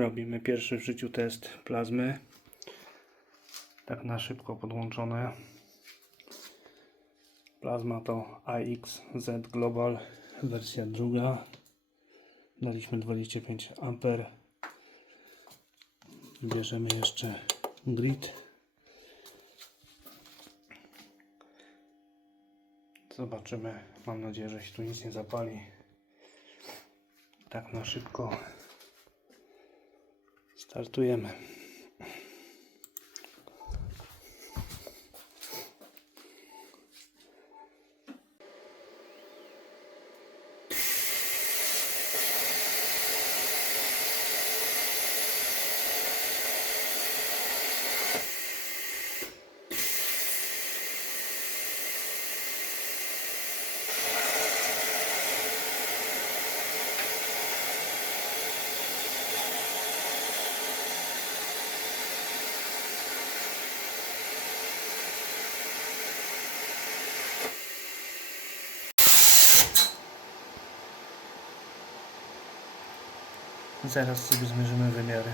Robimy pierwszy w życiu test plazmy. Tak na szybko podłączone. Plazma to AX Z Global, wersja druga. Daliśmy 25 A. Bierzemy jeszcze grid. Zobaczymy. Mam nadzieję, że się tu nic nie zapali. Tak na szybko startujemy. Zaraz sobie zmierzymy wymiary.